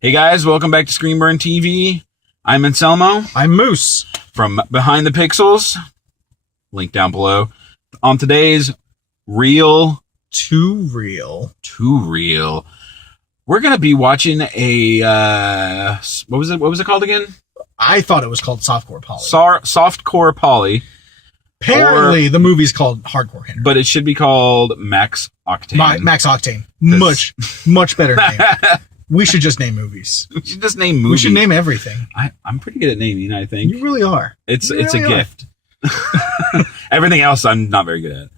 Hey guys, welcome back to Screenburn TV. I'm Anselmo. I'm Moose. From Behind the Pixels. Link down below. On today's Real. Too Real. We're going to be watching a, what was it called again? I thought it was called Softcore Polly. Softcore Polly. Apparently, the movie's called Hardcore Henry. But it should be called Max Octane. Max Octane. Much better name. We should just name movies. We should just name movies. We should name everything. I'm pretty good at naming, I think. You really are. It's a gift. Everything else I'm not very good at.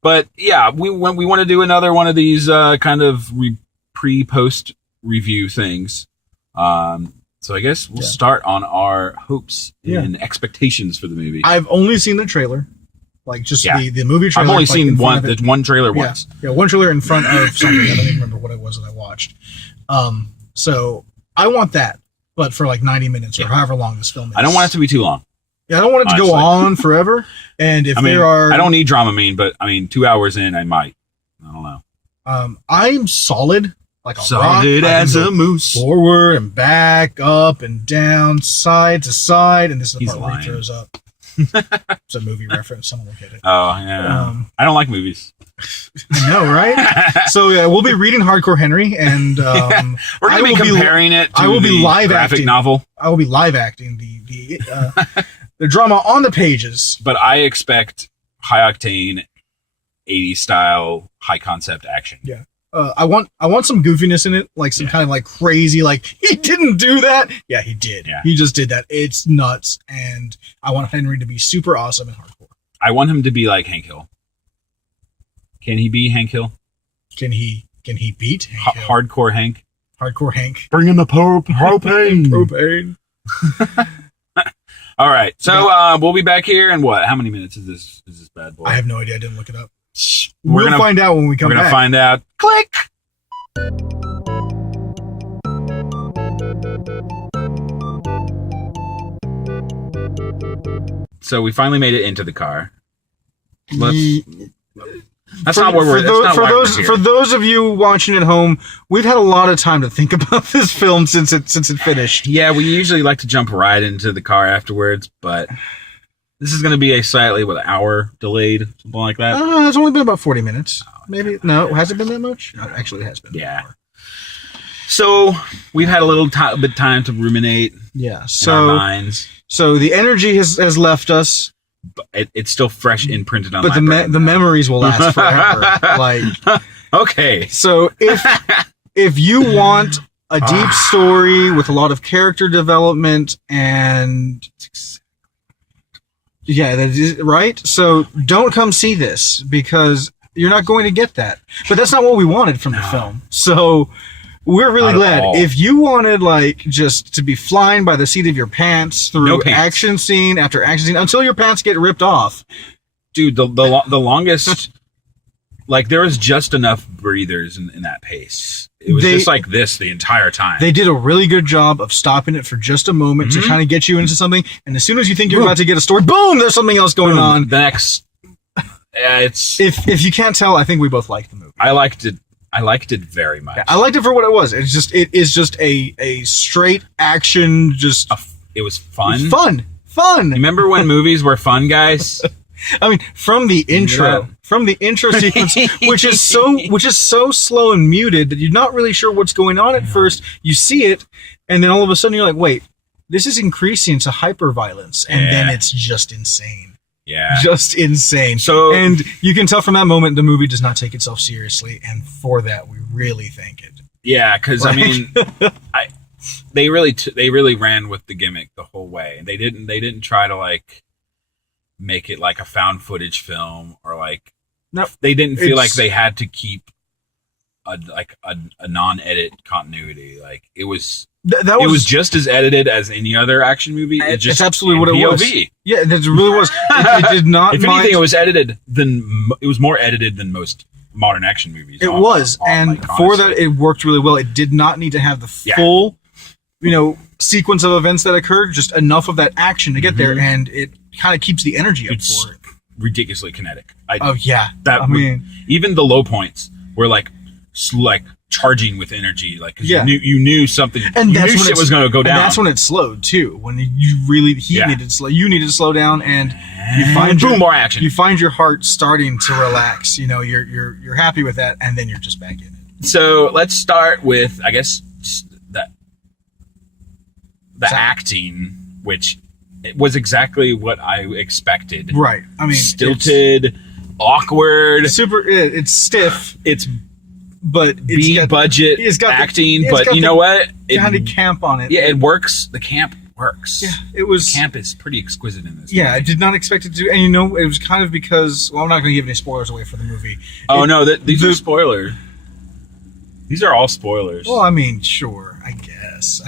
But yeah, we want to do another one of these kind of pre-post review things. So I guess we'll start on our hopes and expectations for the movie. I've only seen the trailer. Like just the movie trailer. I've only seen one trailer once. Yeah, one trailer in front of something. I don't even remember what it was that I watched. So I want that, but for like 90 minutes or however long this film is. I don't want it to be too long. Yeah, I don't want it to go on forever. And if I don't need Dramamine, but 2 hours in, I might. I don't know. I'm solid. Like a solid rock. As a moose. Forward and back, up and down, side to side. And this is the part where he throws up. It's a movie reference. Someone look at it. Oh, yeah. I don't like movies. I know, right? So, yeah, we'll be reading Hardcore Henry, and we're going to be comparing it to the graphic novel. I will be live acting the drama on the pages. But I expect high-octane, 80s style, high-concept action. Yeah. I want some goofiness in it, like some kind of like crazy, like he didn't do that. Yeah, he did. Yeah. He just did that. It's nuts, and I want Henry to be super awesome and hardcore. I want him to be like Hank Hill. Can he be Hank Hill? Can he beat Hank Hill? Hardcore Hank? Hardcore Hank. Bring in the propane. Propane. All right, so we'll be back here in what? How many minutes is this bad boy? I have no idea. I didn't look it up. We'll find out when we come back. We're going to find out. Click! So we finally made it into the car. That's not where we're for those of you watching at home, we've had a lot of time to think about this film since it finished. Yeah, we usually like to jump right into the car afterwards, but this is going to be a slightly hour delayed, something like that. It's only been about 40 minutes. Maybe. No, has it been that much? Actually, it has been. Yeah. So we've had a little bit time to ruminate. Yeah. In our minds. So the energy has left us. But it's still fresh imprinted on. But the memories will last forever. Okay. So if you want a deep story with a lot of character development and that is right. So don't come see this because you're not going to get that. But that's not what we wanted from the film. So we're really glad. If you wanted just to be flying by the seat of your pants through action scene after action scene until your pants get ripped off. Dude, the longest there was just enough breathers in that pace. It was just like this the entire time. They did a really good job of stopping it for just a moment to kind of get you into something. And as soon as you think you're about to get a story, boom, there's something else going on. The next, it's if you can't tell, I think we both liked the movie. I liked it very much. Yeah, I liked it for what it was. It is just a straight action. It was fun. Fun. Remember when movies were fun, guys? I mean, from the intro sequence, which is so slow and muted that you're not really sure what's going on at first. You see it, and then all of a sudden you're like, wait, this is increasing to hyper violence, and then it's just insane. Yeah. Just insane. And you can tell from that moment the movie does not take itself seriously, and for that we really thank it. Yeah, because I mean, they really ran with the gimmick the whole way. They didn't try to make it like a found footage film or they didn't feel like they had to keep a non-edit continuity. It was. It was just as edited as any other action movie. It's absolutely what it was. Yeah, it really was. It did not. If anything, it was more edited than most modern action movies. It was, and for that, it worked really well. It did not need to have the full, sequence of events that occurred. Just enough of that action to get there, and it kind of keeps the energy up for it. ridiculously kinetic. Even the low points were like charging with energy, like cause yeah. you knew something, and you that's knew when shit was going to go down. And that's when it slowed too. When you needed to slow down, and you find more action. You find your heart starting to relax. You know, you're happy with that, and then you're just back in it. So let's start with, I guess, the acting, which it was exactly what I expected. Right. I mean, stilted, awkward, it's stiff. But budget acting, but you know what? It had a camp on it. Yeah, it works. The camp works. Yeah, it was. The camp is pretty exquisite in this. Yeah, movie. I did not expect it to. And you know, it was kind of because. Well, I'm not going to give any spoilers away for the movie. Oh no, these are spoilers. These are all spoilers. Well, I mean, sure. I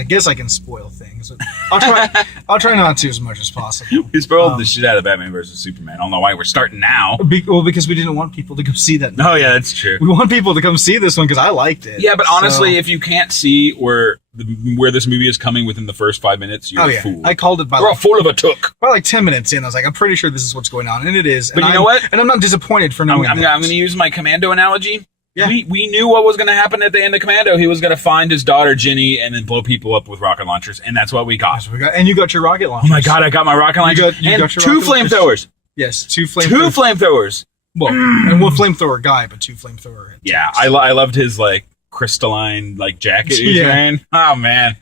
guess I can spoil things. I'll try not to as much as possible. We spoiled the shit out of Batman versus Superman. I don't know why we're starting now. Because we didn't want people to go see that movie. Oh yeah, that's true. We want people to come see this one because I liked it. Yeah, but honestly, if you can't see where this movie is coming within the first 5 minutes, you're a fool. I called it You're a fool of a took. By like 10 minutes in, I was like, I'm pretty sure this is what's going on, and it is. But you know what? And I'm not disappointed for knowing I'm going to use my Commando analogy. Yeah. We knew what was going to happen at the end of Commando. He was going to find his daughter Ginny and then blow people up with rocket launchers, and that's what we got. That's what we got. And you got your rocket launcher. Oh my god, I got my rocket launcher. You got two flamethrowers. Yes, two flamethrowers. Two flamethrowers. Well, and one flamethrower guy, but two flamethrower. Yeah, I loved his like crystalline like jacket he's wearing. Oh man.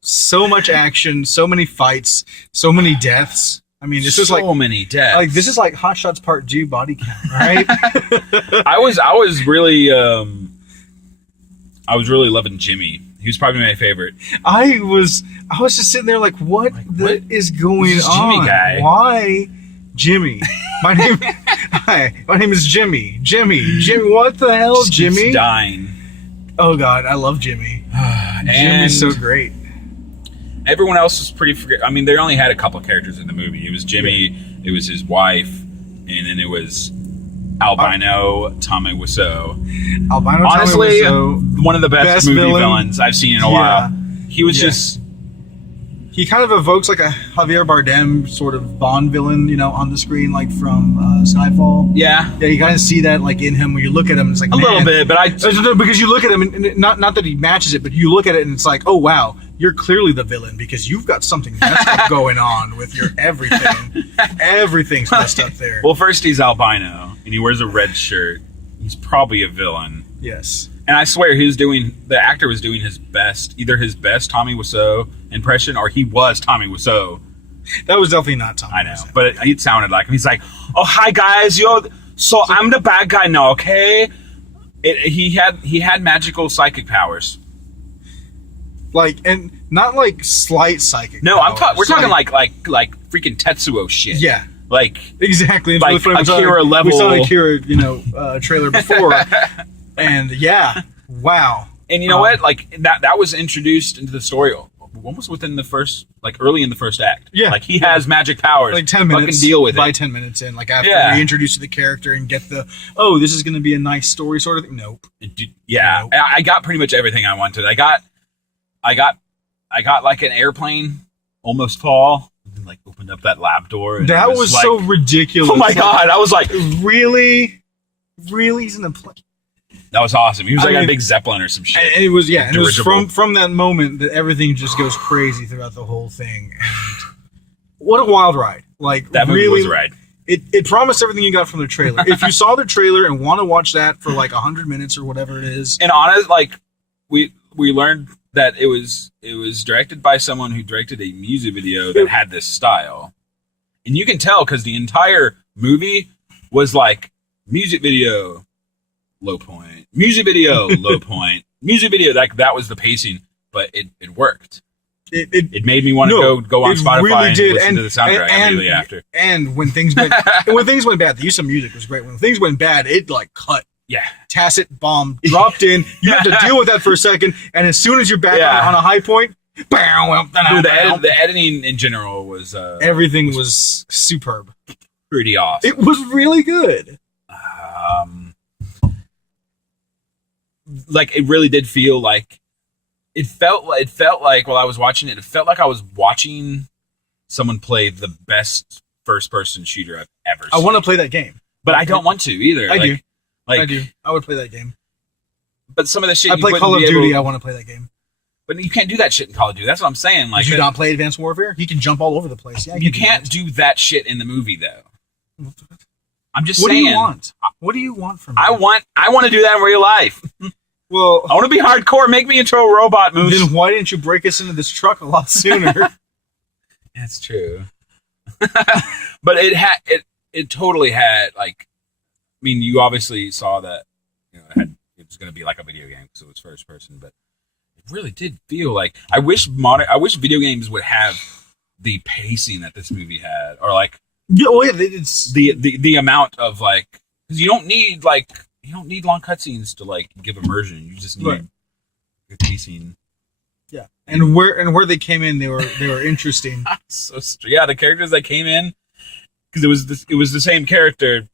So much action, so many fights, so many deaths. I mean, this is like so many deaths. Like this is like Hot Shots Part 2 body count, right? I was really loving Jimmy. He was probably my favorite. I was just sitting there like, what is going on? Jimmy guy. Why Jimmy? My name is Jimmy. Jimmy, what the hell, Just Jimmy? Keeps dying. Oh God, I love Jimmy. Jimmy's so great. Everyone else was pretty. I mean, they only had a couple of characters in the movie. It was Jimmy, it was his wife, and then it was Albino Tommy Wiseau. Honestly, one of the best movie villains I've seen in a while. He was just. He kind of evokes like a Javier Bardem sort of Bond villain, you know, on the screen, like from Skyfall. Yeah. Yeah, you kind of see that like in him when you look at him. It's like a little bit, but because you look at him and not that he matches it, but you look at it and it's like, oh wow, you're clearly the villain because you've got something messed up going on with your everything. Everything's messed up there. Well, first he's albino and he wears a red shirt. He's probably a villain. Yes. And I swear the actor was doing his best, either his best Tommy Wiseau impression or he was Tommy Wiseau. That was definitely not Tommy. I know, but it sounded like him. He's like, "Oh, hi guys, I'm the bad guy now, okay?" He had magical psychic powers. Like, and not like slight psychic. No, powers. We're talking like freaking Tetsuo shit. Yeah. Like exactly. Like Akira level. We saw an Akira, trailer before. And yeah, wow. And you know what? Like that was introduced into the story almost within the first, like early in the first act. Yeah. Like he has magic powers. Like 10 minutes. Fucking deal with by it. 10 minutes in, like after we introduce the character and get this is going to be a nice story sort of thing. Nope. Yeah. Nope. I got pretty much everything I wanted. I got like an airplane almost fall. And, like opened up that lab door. And that was like, so ridiculous. Oh my God. I was like, really? He's in the plane. That was awesome. He was a big Zeppelin or some shit. And it was, and it was from that moment that everything just goes crazy throughout the whole thing. And what a wild ride. Like, that movie was a ride. It promised everything you got from the trailer. If you saw the trailer and want to watch that for like 100 minutes or whatever it is. And honest, like, we learned that it was directed by someone who directed a music video that had this style. And you can tell because the entire movie was like music video, low point, music video, low point, music video. Like that was the pacing, but it worked. It made me want to go on Spotify really and listen to the soundtrack immediately after. And when things went bad, the use of music was great. When things went bad, it like cut. Yeah. Tacit bomb dropped in. You have to deal with that for a second, and as soon as you're back on a high point, the editing in general was everything was superb. Pretty awesome. It was really good. Like it really did feel like it felt like while I was watching it felt like I was watching someone play the best first-person shooter I've ever seen. I want to play that game. But I don't want to either. I do. I do. I would play that game. But some of the shit I play Call of Duty. I want to play that game. But you can't do that shit in Call of Duty. That's what I'm saying. Like, did you not play Advanced Warfare? You can jump all over the place. Yeah, you can't do that shit in the movie, though. I'm just saying. What do you want? What do you want from me? I want to do that in real life. Well, I want to be hardcore. Make me into a robot, Moose. Then why didn't you break us into this truck a lot sooner? That's true. But it totally had, like, I mean, you obviously saw that, you know, it was going to be like a video game because it was first person, but it really did feel like I wish video games would have the pacing that this movie had, or like it's the amount of, like, because you don't need long cutscenes to like give immersion. You just need good pacing. Yeah, and where they came in, they were interesting. The characters that came in, because it was the same character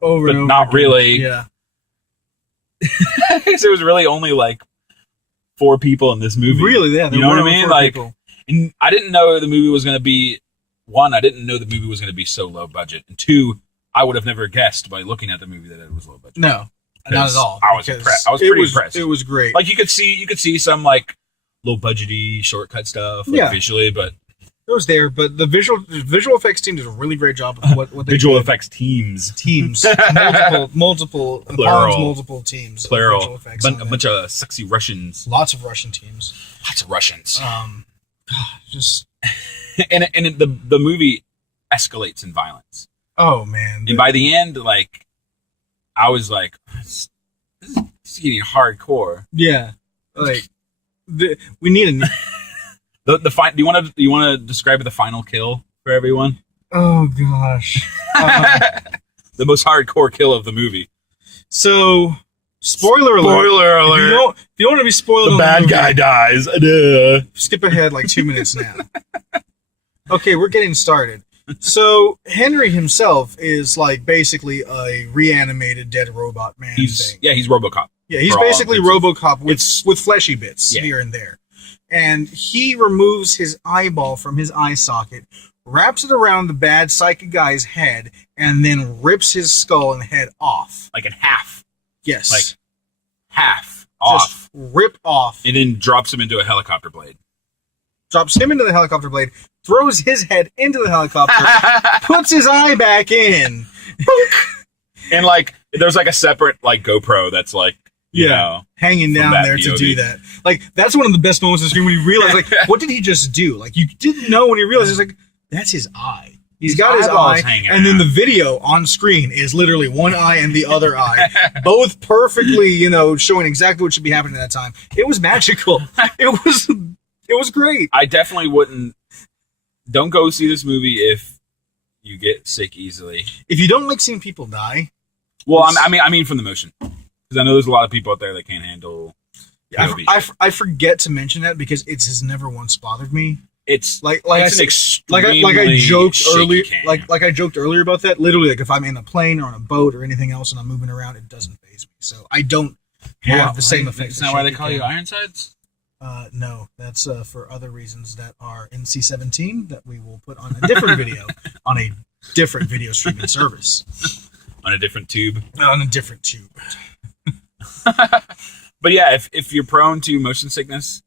over but and over not again. really. Yeah, because there was really only like 4 people in this movie. Really, yeah. You know what I mean? Like, people. And I didn't know the movie was going to be, 1, I didn't know the movie was going to be so low budget, and 2, I would have never guessed by looking at the movie that it was low budget. No, not at all. I was impressed. I was pretty impressed. It was great. Like, you could see some like low budgety shortcut stuff, like, visually, but it was there. But the visual effects team did a really great job of what they visual did. effects teams, multiple plural, multiple teams, plural, a bunch of sexy Russians, lots of Russian teams, just and the movie escalates in violence. Oh man! And by the end, like, I was like, this is getting hardcore. Yeah, like we need a do you want to describe the final kill for everyone? Oh gosh, the most hardcore kill of the movie. So, spoiler alert! If you don't want to be spoiled, the bad guy dies. Skip ahead like 2 minutes now. Okay, we're getting started. So Henry himself is like basically a reanimated dead robot man. He's RoboCop. Yeah, he's basically RoboCop with fleshy bits here and there. And he removes his eyeball from his eye socket, wraps it around the bad psychic guy's head, and then rips his skull and head off. Like in half. Yes. Like half off. Just rip off. And then drops him into a helicopter blade. Drops him into the helicopter blade, throws his head into the helicopter, puts his eye back in. And like, there's like a separate like GoPro that's like, you know, hanging down there to do that. Like, that's one of the best moments of the screen when you realize, like, what did he just do? Like, you didn't know when you realized, it's like, that's his eye. He's got his eye, and then the video on screen is literally one eye and the other eye, both perfectly, you know, showing exactly what should be happening at that time. It was magical. It was great. I definitely wouldn't. Don't go see this movie if you get sick easily. If you don't like seeing people die. Well, I mean from the motion, because I know there's a lot of people out there that can't handle. I forget to mention that because it has never once bothered me. It's like I joked earlier, like I joked earlier about that. Literally, like if I'm in a plane or on a boat or anything else and I'm moving around, it doesn't faze me. So I don't have the same effect. Is that why they call you Ironsides? No, that's for other reasons that are in C-17 that we will put on a different video on a different video streaming service. On a different tube. On a different tube. But yeah, if you're prone to motion sickness,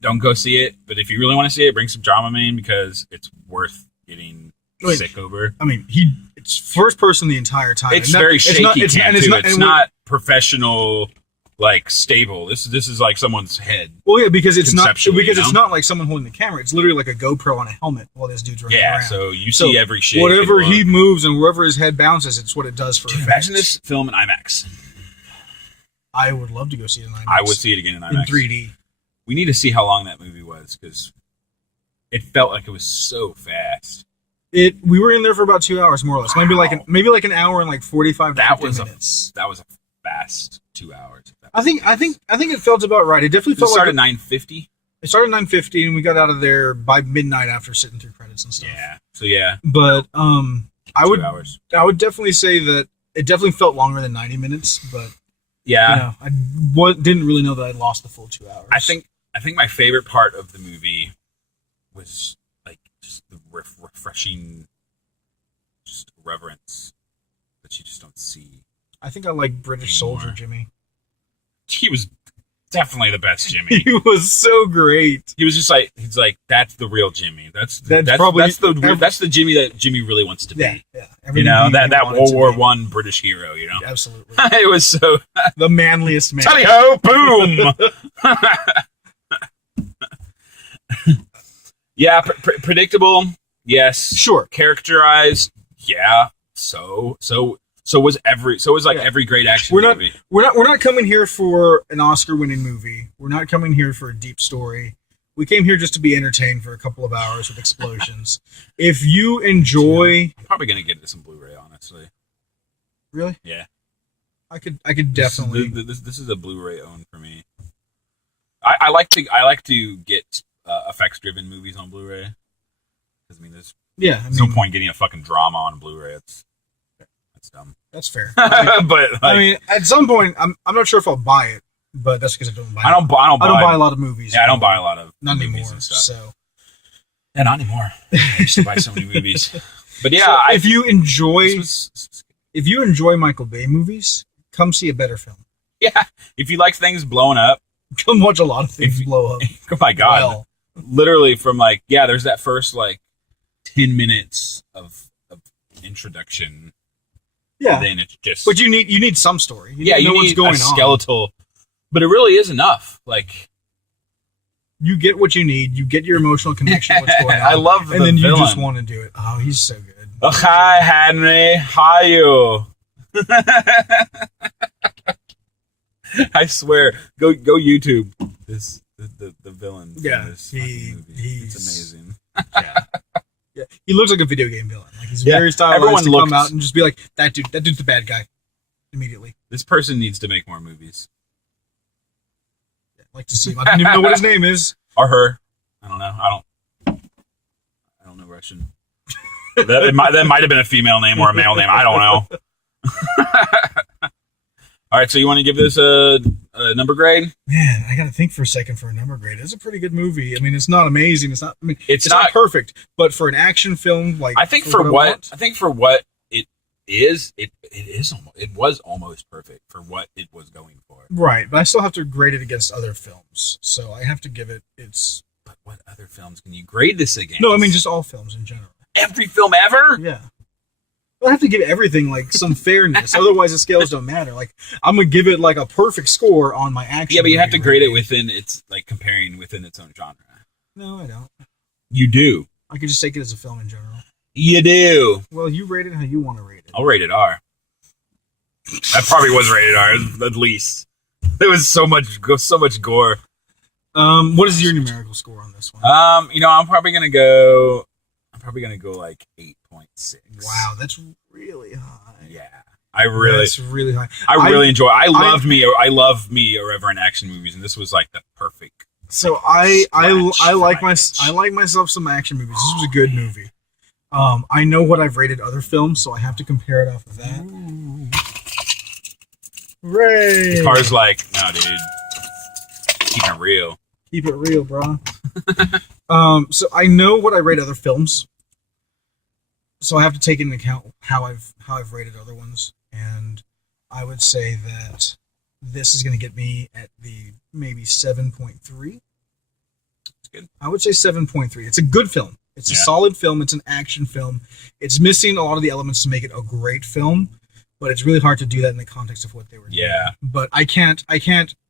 don't go see it. But if you really want to see it, bring some Dramamine because it's worth getting sick over. I mean, it's first person the entire time. It's very shaky. It's not professional. Like stable. This is like someone's head. Well, yeah, because it's not it's not like someone holding the camera. It's literally like a GoPro on a helmet while this dude's running around. Yeah, so you see every shake. Whatever he moves and wherever his head bounces, it's what it does for. Imagine this film in IMAX. I would love to go see it in IMAX. I would see it again in IMAX. In 3D. We need to see how long that movie was because it felt like it was so fast. We were in there for about 2 hours, more or less. Maybe like an hour and like 45 to 50 minutes. That was a fast 2 hours. I think it felt about right. It definitely felt like it started at 9:50. It started at 9:50, and we got out of there by midnight after sitting through credits and stuff. Yeah. So yeah. But I 2 hours. I would definitely say that it definitely felt longer than 90 minutes. But yeah, I didn't really know that I lost the full 2 hours. I think my favorite part of the movie was like just the refreshing just reverence that you just don't see. I think I like British Anymore. Soldier Jimmy. He was definitely the best Jimmy. He was so great. He was just like, he's like, that's the real Jimmy. That's probably that's the Jimmy that Jimmy really wants to be. Yeah. You Everything know, he that wanted World to War be. I British hero. You know, Absolutely. it was so The manliest man. tally ho, boom. Yeah, predictable. Yes. Sure. Characterized. Yeah. So was every great action movie. We're not coming here for an Oscar-winning movie. We're not coming here for a deep story. We came here just to be entertained for a couple of hours with explosions. If you enjoy, I'm probably gonna get this on Blu-ray, honestly. really, Yeah. I could definitely. This is a Blu-ray own for me. I like to get effects-driven movies on Blu-ray. Because I mean, there's no point getting a fucking drama on Blu-ray. That's dumb. That's fair. But like, I mean, at some point, I'm not sure if I'll buy it, but that's because I don't buy. I don't buy a lot of movies. Yeah, I don't buy a lot of not movies anymore. and stuff. So Yeah, not anymore. I used to buy so many movies. But yeah, so if you enjoy this was- if you enjoy Michael Bay movies, come see a better film. yeah, if you like things blowing up, Come watch a lot of things blow up. oh my god, Well, literally from like there's that first like 10 minutes of introduction. yeah, And then it's just but you need some story. You yeah, need to you know what's need going a skeletal, but it really is enough. Like You get what you need. You get your emotional connection. What's going on? I love the and then villain. you just want to do it. Oh, he's so good. Oh, hi, Henry. How are you? I swear, go YouTube this the villain. from Yeah, this fucking movie. he's- It's amazing. Yeah, he looks like a video game villain. Like he's Yeah, very stylized everyone to looks- come out and just be like, that dude's the bad guy immediately. This person needs to make more movies. Yeah, like to see him. I don't even know what his name is. Or her. I don't know. I don't know Russian. that might have been a female name or a male name. I don't know. All right, so you want to give this a number grade? Man, I got to think for a second for a number grade. It's a pretty good movie. I mean, it's not amazing. It's not. I mean, It's not not- perfect, but for an action film, like I think for what it is, it was almost perfect for what it was going for. right, but I still have to grade it against other films, so I have to give it its. But what other films can you grade this against? No, I mean just all films in general. every film ever. Yeah. I have to give everything like some fairness, otherwise the scales don't matter. Like I'm gonna give it like a perfect score on my action. Yeah, but you have movie to grade it rating. within its like comparing within its own genre. No, I don't. You do. I could just take it as a film in general. You do. Well, you rate it how you want to rate it. I'll rate it R. That probably was rated R at least. There was so much gore. What is your numerical score on this one? I'm probably gonna go like 8.6. Wow, that's really high. Yeah. I really That's really high. enjoy. I love me irreverent action movies, and this was like the perfect. So I like Scratch. I like myself some action movies. This was a good movie. I know what I've rated other films, so I have to compare it off of that. Ray, The car's like, no, dude, keep it real. keep it real, bro. So I know what I rate other films, so I have to take into account how I've rated other ones, and I would say that this is going to get me at the maybe 7.3. Good. I would say 7.3. It's a good film. It's a solid film. It's an action film. It's missing a lot of the elements to make it a great film, but it's really hard to do that in the context of what they were doing. Yeah. But I can't,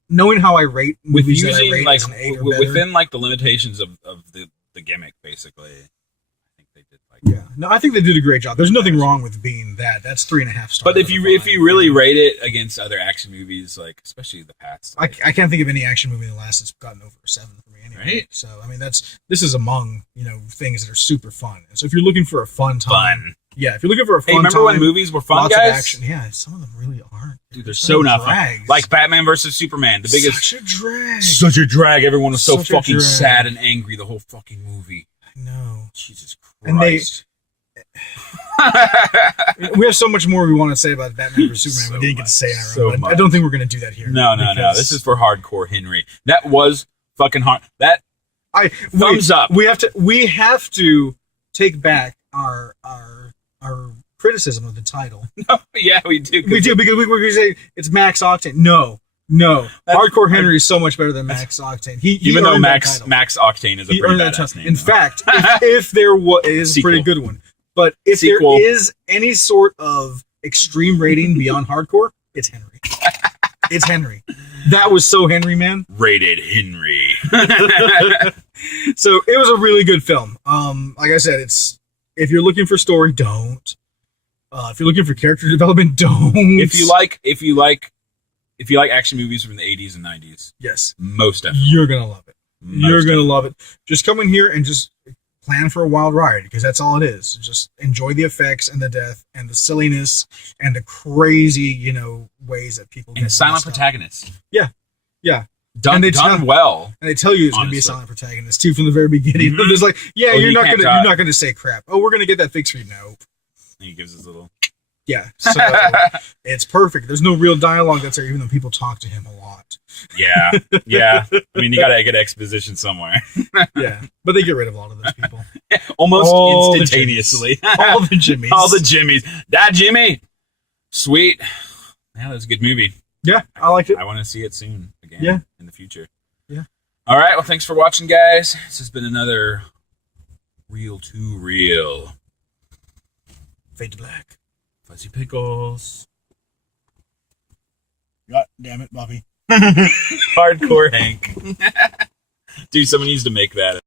knowing how I rate With movies that I using rate like as an 8 or better. within like the limitations of the gimmick, basically. I think they did like. Yeah. No, I think they did a great job. There's nothing wrong with being that. That's 3.5 stars. But if you really rate it against other action movies, like especially the past, I can't think of any action movie in the last that's gotten over a 7 for me anyway. Right. So I mean this is among, things that are super fun. And so if you're looking for a fun time. Yeah, if you're looking for a fun Hey, remember time, when movies were fun, lots guys? of action. Yeah, some of them really aren't. Dude, they're so not fun. drags. Like Batman versus Superman, the biggest. Such a drag. Such a drag. Everyone was so Such a fucking drag. sad and angry the whole fucking movie. I know. Jesus And they- Christ. We have so much more we want to say about Batman vs Superman. So We didn't get to say it. so But I much. don't think we're going to do that here. No. This is for hardcore Henry. That was fucking hard. That thumbs up. We have to take back our criticism of the title. Yeah, we do. We do, because we say it's Max Octane. No. Hardcore Henry is so much better than Max Octane. He even though earned Max that title. Octane is a pretty badass name. In fact, if there was, it is a pretty good one. But if Sequel. there is any sort of extreme rating beyond hardcore, it's Henry. It's Henry. That was so Henry, man. Rated Henry. So it was a really good film. Like I said, if you're looking for story, don't. If you're looking for character development, don't. If you like action movies from the 80s and 90s, yes, most definitely, you're gonna love it. You're gonna love it. Just come in here and just plan for a wild ride, because that's all it is. Just enjoy the effects and the death and the silliness and the crazy, ways that people and silent protagonist. Yeah. Done well. And they tell you it's going to be a silent protagonist too from the very beginning. Mm-hmm. There's like, you're not gonna say crap. Oh, we're gonna get that fixed for you. No. And he gives his little. Yeah, so it's perfect. There's no real dialogue that's there, even though people talk to him a lot. Yeah. I mean, you gotta get exposition somewhere. Yeah, but they get rid of a lot of those people. Almost instantaneously. All the Jimmies. All the Jimmies. That Jimmy. Sweet. Yeah, that was a good movie. Yeah, I liked it. I want to see it soon again. Yeah. In the future. Yeah. All right. Well, thanks for watching, guys. This has been another Real to Real. Fade to black. Fuzzy Pickles. God damn it, Bobby. Hardcore Hank. Dude, someone needs to make that.